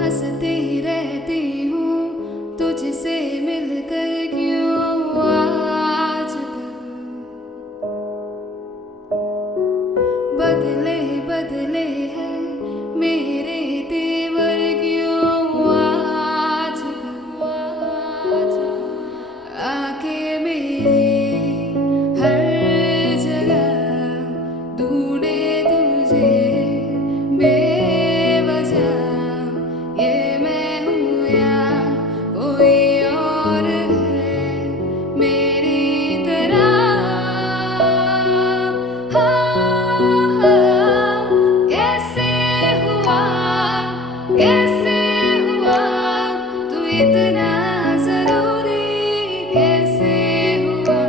हंसती रहती हूँ तुझसे मिलकर क्यों आजकल बदले बदले हैं मेरे तेवर क्यों आजकल आके मेरे हर जगह ढूंढे तुझे बेवजह ये मैं हूँ या कोई और है मेरी तरह कैसे हुआ तू इतना जरूरी कैसे हुआ